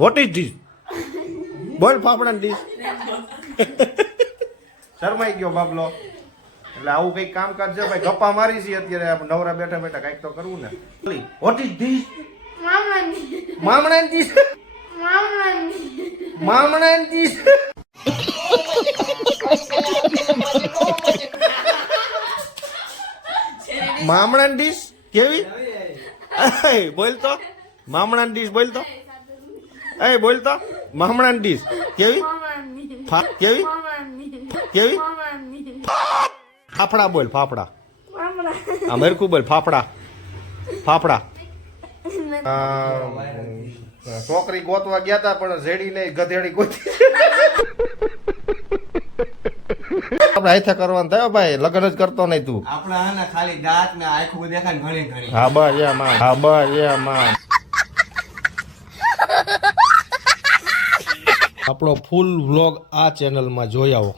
Vote is this? બોલ fafda dish. શરમાઈ ગયો બાબલો. એટલે આવું કઈક કામકાજ છે ભાઈ. ગપ્પા મારી છે અત્યારે આપણે નવરા બેઠા બેઠા કઈક તો કરવું ને. What is this? મામણાની ડીશ. મામણાની ડીશ. મામણાની ડીશ કેવી? બોલ તો મામણાની ડીશ બોલ તો. એ બોલ તો મામણાની ડીશ કેવી? કેવી કેવી? ફાફડા બોલ ફાફડા. આ મેરકું બોલ ફાફડા. ફાફડા. છોકરી ગોતવા ગયા તા પણ ઝેડી ને ગધેડી ગોતી. આપણે હાથે કરવાનું થયો ભાઈ. લગ્ન જ કરતો નહીં તું. આપણા આના ખાલી દાંત ને આખું દેખાય ઘણી ઘણી. હા બસ એમાં. હા બસ એમાં. આપણો ફૂલ વ્લોગ આ ચેનલમાં જોઈ આવો.